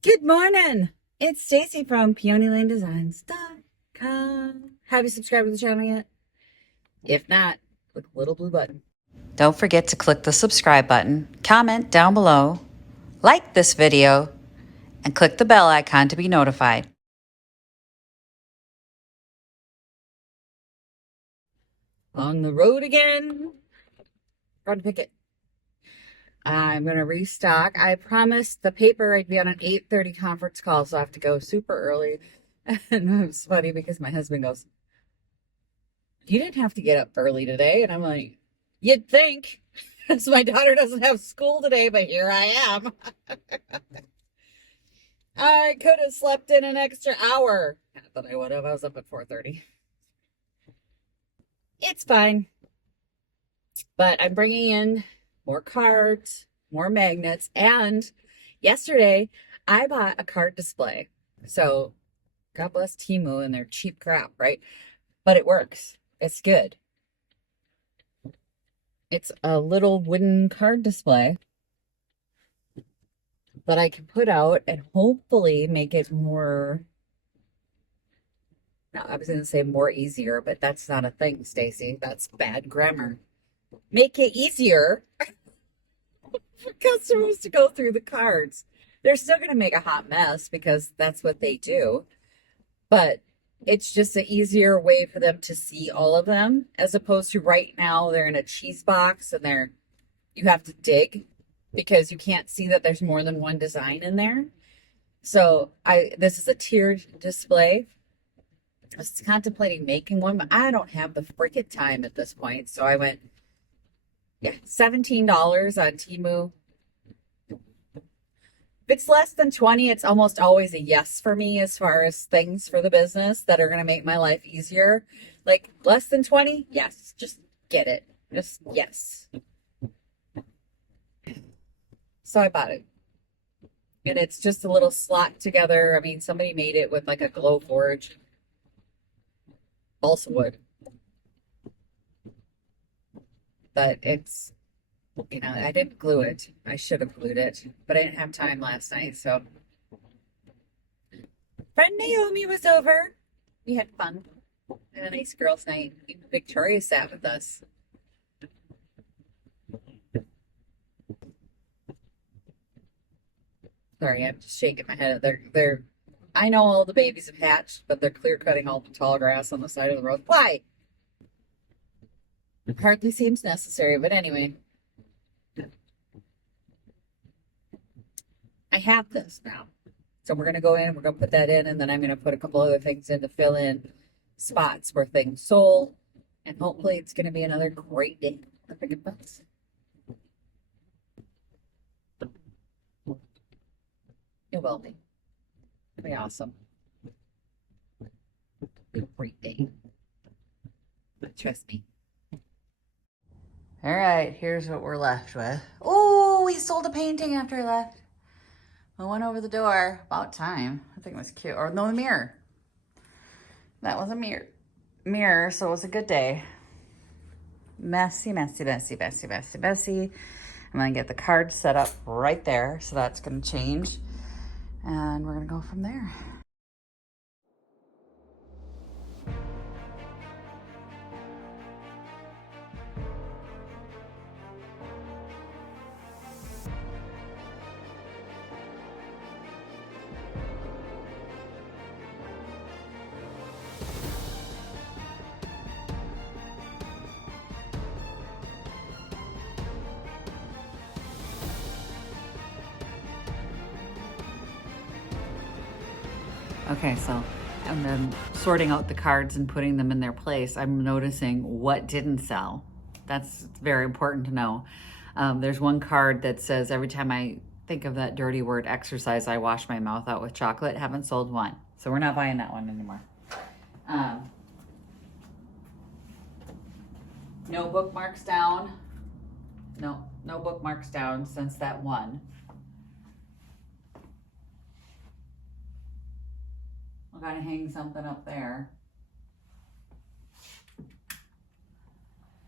Good morning. It's Stacy from PeonyLaneDesigns.com. Have you subscribed to the channel yet? If not, click the little blue button. Don't forget to click the subscribe button, comment down below, like this video, and click the bell icon to be notified. On the road again. Going to pick it. I'm going to restock. I promised the paper I'd be on an 8:30 conference call, so I have to go super early. And it's funny because my husband goes, "You didn't have to get up early today." And I'm like, "You'd think." So my daughter doesn't have school today, but here I am. I could have slept in an extra hour. Not that I would have. I was up at 4:30. It's fine. But I'm bringing in more cards, more magnets, and yesterday I bought a card display. So God bless Temu and their cheap crap, right? But it works. It's good. It's a little wooden card display that I can put out and hopefully make it more. No, I was going to say more easier, but that's not a thing, Stacy. That's bad grammar. Make it easier for customers to go through the cards. They're still going to make a hot mess because that's what they do. But it's just an easier way for them to see all of them, as opposed to right now they're in a cheese box and you have to dig because you can't see that there's more than one design in there. So this is a tiered display. I was contemplating making one, but I don't have the freaking time at this point. So I went, yeah, $17 on Temu. If it's less than 20, it's almost always a yes for me as far as things for the business that are going to make my life easier. Like less than 20, yes, just get it. Just yes. So I bought it. And it's just a little slot together. I mean, somebody made it with like a glow forge. Also wood. But it's, I didn't glue it. I should have glued it, but I didn't have time last night. So friend Naomi was over. We had fun. And a nice girls' night. Even Victoria sat with us. Sorry, I'm just shaking my head. I know all the babies have hatched, but they're clear cutting all the tall grass on the side of the road. Why? It hardly seems necessary, but anyway. I have this now. So we're going to go in, we're going to put that in, and then I'm going to put a couple other things in to fill in spots where things sold. And hopefully it's going to be another great day. I think it was. It will be. It'll be awesome. It'll be a great day. Trust me. All right, here's what we're left with. Oh, we sold a painting after I left. I went over the door. About time. I think it was cute. Or no, the mirror. That was a mirror, so it was a good day. Messy, messy, messy, messy, messy, messy. I'm gonna get the card set up right there, so that's gonna change. And we're gonna go from there. Okay, so and then sorting out the cards and putting them in their place, I'm noticing what didn't sell. That's very important to know. There's one card that says, every time I think of that dirty word exercise, I wash my mouth out with chocolate. Haven't sold one. So we're not buying that one anymore. No bookmarks down. No bookmarks down since that one. I gotta hang something up there.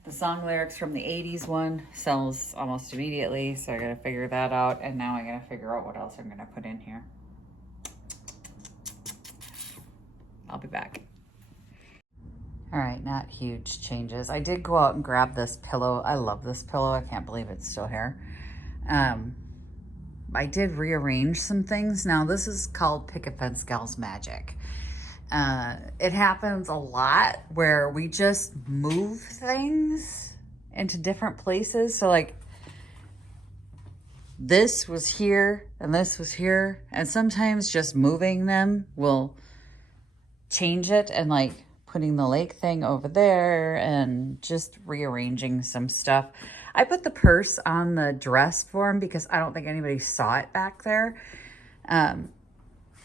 The song lyrics from the 80s one sells almost immediately, so I gotta figure that out. And now I gotta figure out what else I'm gonna put in here. I'll be back. All right, not huge changes. I did go out and grab this pillow. I love this pillow. I can't believe it's still here. I did rearrange some things. Now, this is called Picket Fence Gals Magic. It happens a lot where we just move things into different places. So like this was here and this was here. And sometimes just moving them will change it, and like putting the lake thing over there and just rearranging some stuff. I put the purse on the dress form because I don't think anybody saw it back there.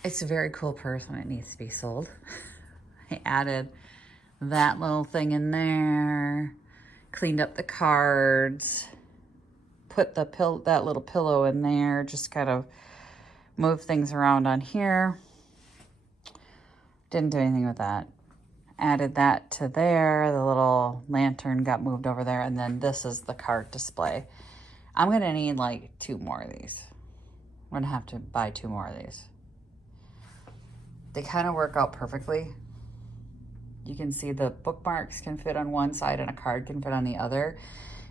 It's a very cool purse when it needs to be sold. I added that little thing in there, cleaned up the cards, put that little pillow in there, just kind of move things around on here. Didn't do anything with that. Added that to there. The little lantern got moved over there. And then this is the card display. I'm going to need like 2 more of these. I'm going to have to buy 2 more of these. They kind of work out perfectly. You can see the bookmarks can fit on one side and a card can fit on the other.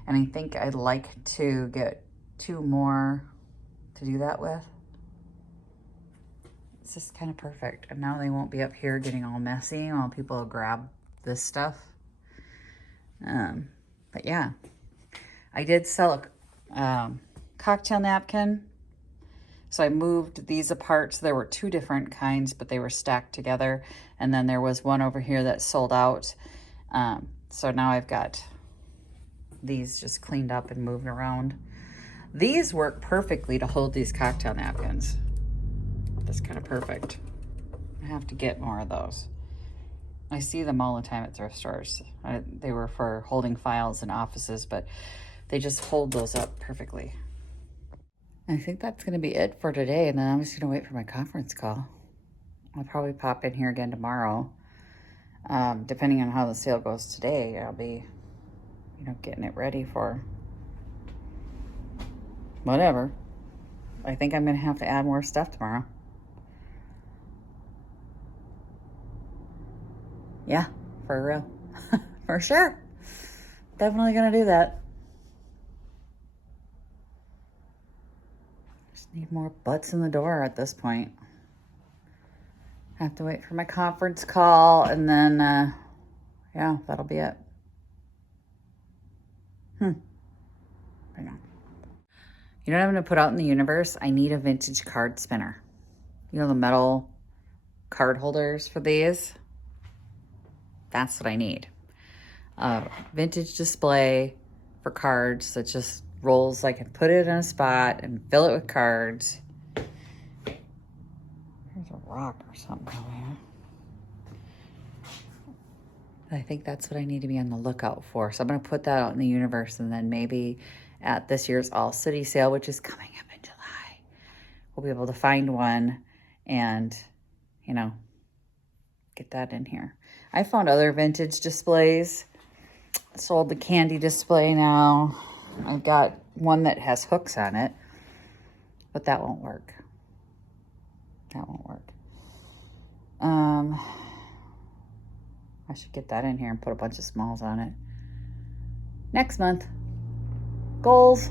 And I think I'd like to get 2 more to do that with. It's just kind of perfect. And now they won't be up here getting all messy while people grab this stuff. But yeah, I did sell a cocktail napkin. So I moved these apart. So there were 2 different kinds, but they were stacked together. And then there was one over here that sold out. So now I've got these just cleaned up and moved around. These work perfectly to hold these cocktail napkins. That's kind of perfect. I have to get more of those. I see them all the time at thrift stores. They were for holding files in offices, but they just hold those up perfectly. I think that's going to be it for today, and then I'm just going to wait for my conference call. I'll probably pop in here again tomorrow. Depending on how the sale goes today, I'll be, getting it ready for whatever. I think I'm going to have to add more stuff tomorrow. Yeah, for real. For sure. Definitely gonna do that. Just need more butts in the door at this point. Have to wait for my conference call, and then, yeah, that'll be it. I know. You know what I'm gonna put out in the universe? I need a vintage card spinner. You know the metal card holders for these? That's what I need. Vintage display for cards that just rolls. I can put it in a spot and fill it with cards. There's a rock or something over here. I think that's what I need to be on the lookout for. So I'm going to put that out in the universe, and then maybe at this year's All City sale, which is coming up in July, we'll be able to find one and, get that in here. I found other vintage displays. Sold the candy display now. I've got one that has hooks on it, but that won't work. That won't work. I should get that in here and put a bunch of smalls on it. Next month. Goals.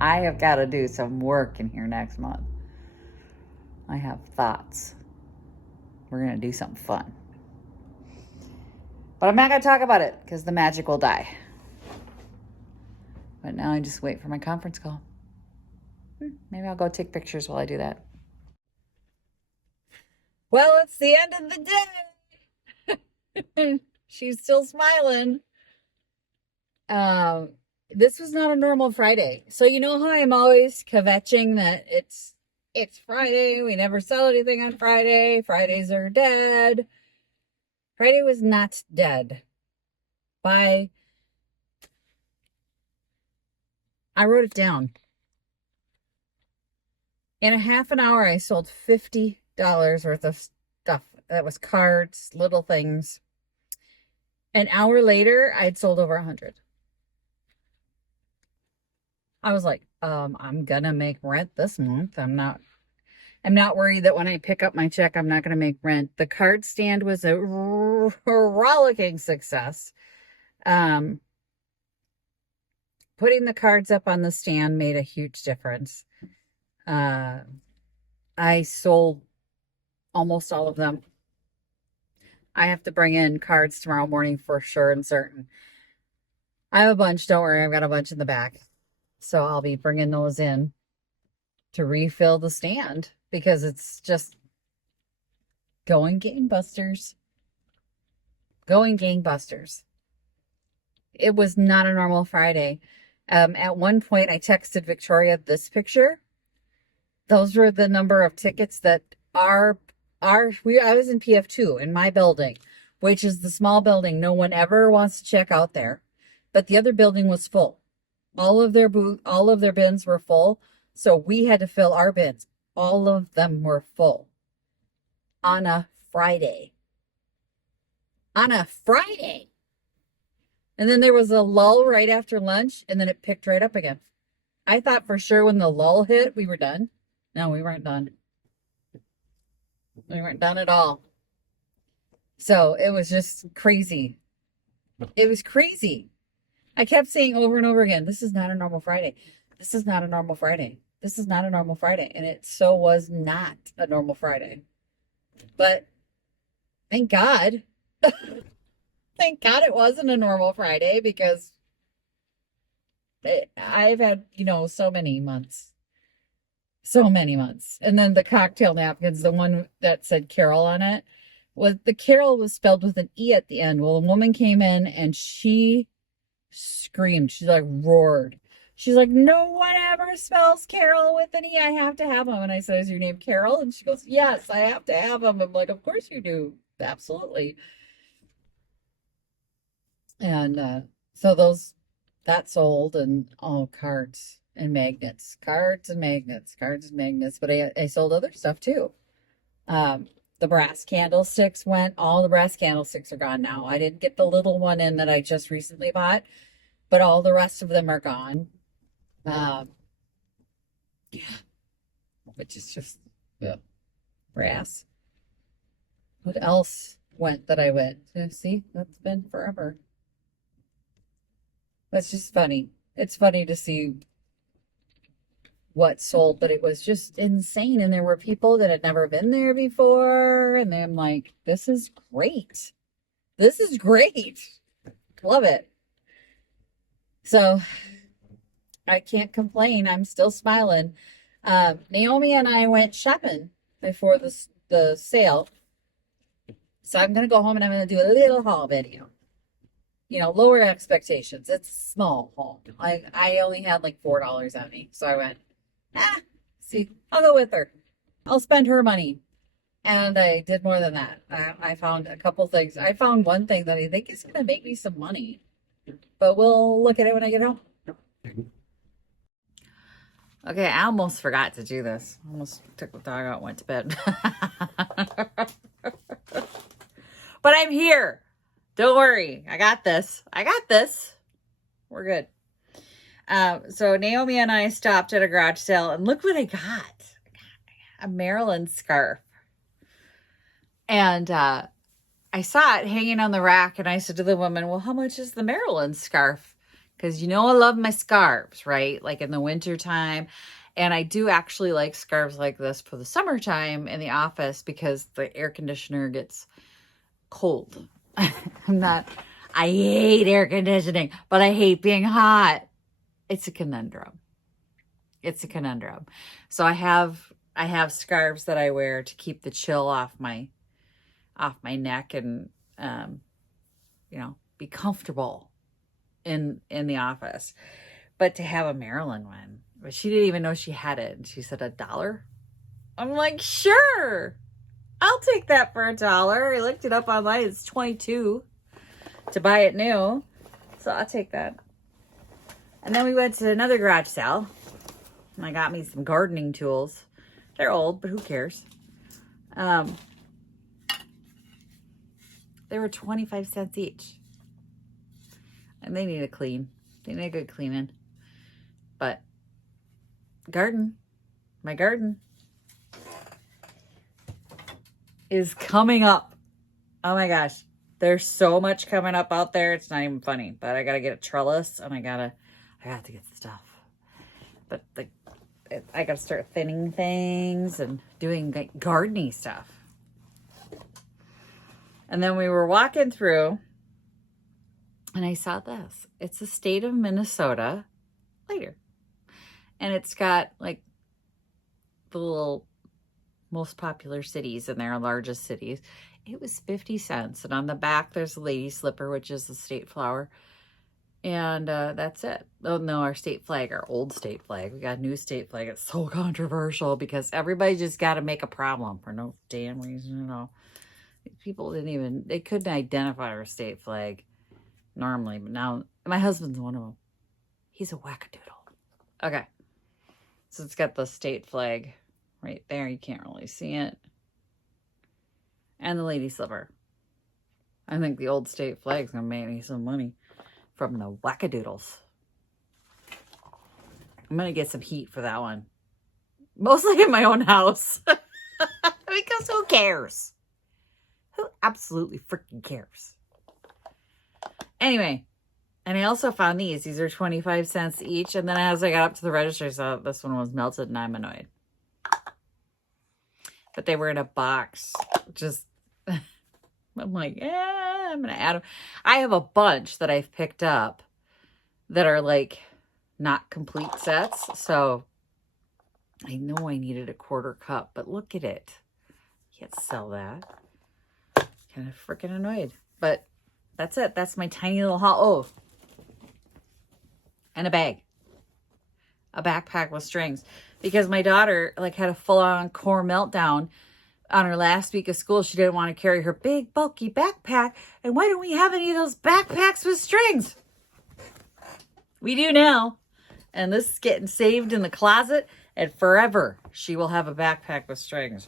I have got to do some work in here next month. I have thoughts. We're going to do something fun. But I'm not going to talk about it because the magic will die. But now I just wait for my conference call. Maybe I'll go take pictures while I do that. Well, it's the end of the day. She's still smiling. This was not a normal Friday. So you know how I'm always kvetching that it's Friday. We never sell anything on Friday. Fridays are dead. Friday was not dead. I wrote it down. In a half an hour, I sold $50 worth of stuff. That was cards, little things. An hour later, I'd sold over 100. I was like, I'm gonna make rent this month. I'm not. I'm not worried that when I pick up my check, I'm not going to make rent. The card stand was a rollicking success. Um, Putting the cards up on the stand made a huge difference. I sold almost all of them. I have to bring in cards tomorrow morning for sure and certain. I have a bunch. Don't worry. I've got a bunch in the back. So I'll be bringing those in to refill the stand because it's just going gangbusters. Going gangbusters. It was not a normal Friday. At one point, I texted Victoria this picture. Those were the number of tickets that I was in PF2 in my building, which is the small building. No one ever wants to check out there, but the other building was full. All of their bins were full, so we had to fill our bins. All of them were full on a Friday. On a Friday. And then there was a lull right after lunch, and then it picked right up again. I thought for sure when the lull hit, we were done. No, we weren't done. We weren't done at all. So it was just crazy. It was crazy. I kept saying over and over again, this is not a normal Friday. This is not a normal Friday. This is not a normal Friday. And it so was not a normal Friday. But thank God. Thank God it wasn't a normal Friday because I've had, so many months. So many months. And then the cocktail napkins, the one that said Carol on it, the Carol was spelled with an E at the end. Well, a woman came in and she screamed. She like roared. She's like, no one ever spells Carol with an E. I have to have them. And I said, is your name Carol? And she goes, yes, I have to have them. I'm like, of course you do. Absolutely. And so that sold, and cards and magnets. But I sold other stuff too. The brass candlesticks all the brass candlesticks are gone now. I didn't get the little one in that I just recently bought, but all the rest of them are gone. Yeah, which is just brass. What else went that I went? See, that's been forever. That's just funny. It's funny to see what sold, but it was just insane. And there were people that had never been there before. And I'm like, this is great. This is great. Love it. So I can't complain. I'm still smiling. Naomi and I went shopping before the sale. So I'm going to go home and I'm going to do a little haul video. Lower expectations. It's a small haul. I only had like $4 on me. So I went, see, I'll go with her. I'll spend her money. And I did more than that. I found a couple things. I found one thing that I think is going to make me some money. But we'll look at it when I get home. Okay, I almost forgot to do this. Almost took the dog out and went to bed. But I'm here. Don't worry. I got this. We're good. So Naomi and I stopped at a garage sale and look what I got. A Maryland scarf. And I saw it hanging on the rack and I said to the woman, well, how much is the Maryland scarf? Because I love my scarves, right? Like in the wintertime. And I do actually like scarves like this for the summertime in the office because the air conditioner gets cold. I hate air conditioning, but I hate being hot. It's a conundrum. So I have scarves that I wear to keep the chill off my neck and, be comfortable in the office. But to have a Maryland one, but she didn't even know she had it. And she said $1. I'm like, sure. I'll take that for $1. I looked it up online. It's $22 to buy it new. So I'll take that. And then we went to another garage sale. And I got me some gardening tools. They're old, but who cares? They were 25 cents each. And they need a clean. They need a good cleaning. But my garden. is coming up. Oh my gosh. There's so much coming up out there. It's not even funny, but I got to get a trellis and I have to get stuff. But I got to start thinning things and doing like gardening stuff. And then we were walking through and I saw this. It's the state of Minnesota later. And it's got like the little most popular cities in there, largest cities. It was 50 cents. And on the back, there's a lady slipper, which is the state flower. And that's it. Oh, no, our state flag, our old state flag. We got a new state flag. It's so controversial because everybody just got to make a problem for no damn reason at all. People they couldn't identify our state flag normally. But now, my husband's one of them. He's a wackadoodle. Okay. So it's got the state flag right there. You can't really see it. And the lady slipper. I think the old state flag's going to make me some money from the wackadoodles. I'm going to get some heat for that one. Mostly in my own house. Because who cares? Who absolutely freaking cares? Anyway. And I also found these. These are 25 cents each. And then as I got up to the register, I saw this one was melted and I'm annoyed. But they were in a box. Just, I'm like, yeah, I'm going to add them. I have a bunch that I've picked up that are like not complete sets. So I know I needed a quarter cup, but look at it. Can't sell that. Kind of freaking annoyed. But that's it. That's my tiny little haul. Oh. And a bag. A backpack with strings. Because my daughter like had a full-on core meltdown on her last week of school. She didn't want to carry her big, bulky backpack. And why don't we have any of those backpacks with strings? We do now. And this is getting saved in the closet. And forever, she will have a backpack with strings.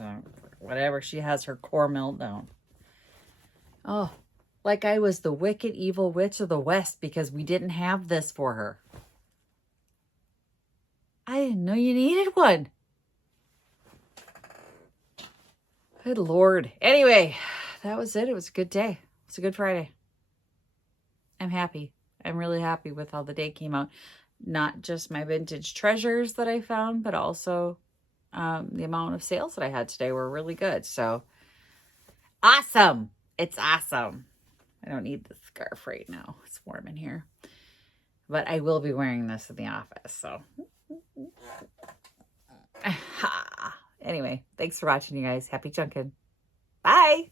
Whatever, she has her core meltdown. Oh, like I was the wicked, evil witch of the West because we didn't have this for her. I didn't know you needed one. Good Lord. Anyway, that was it. It was a good day. It's a good Friday. I'm happy. I'm really happy with how the day came out. Not just my vintage treasures that I found, but also the amount of sales that I had today were really good. So, awesome. It's awesome. I don't need the scarf right now. It's warm in here. But I will be wearing this in the office, so... Anyway, thanks for watching, you guys. Happy junkin'. Bye.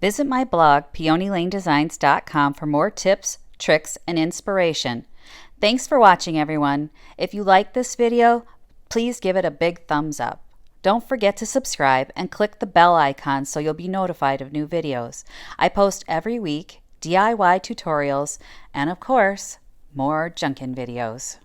Visit my blog, peonylanedesigns.com, for more tips, tricks, and inspiration. Thanks for watching, everyone. If you like this video, please give it a big thumbs up. Don't forget to subscribe and click the bell icon so you'll be notified of new videos. I post every week, DIY tutorials, and of course, more junkin' videos.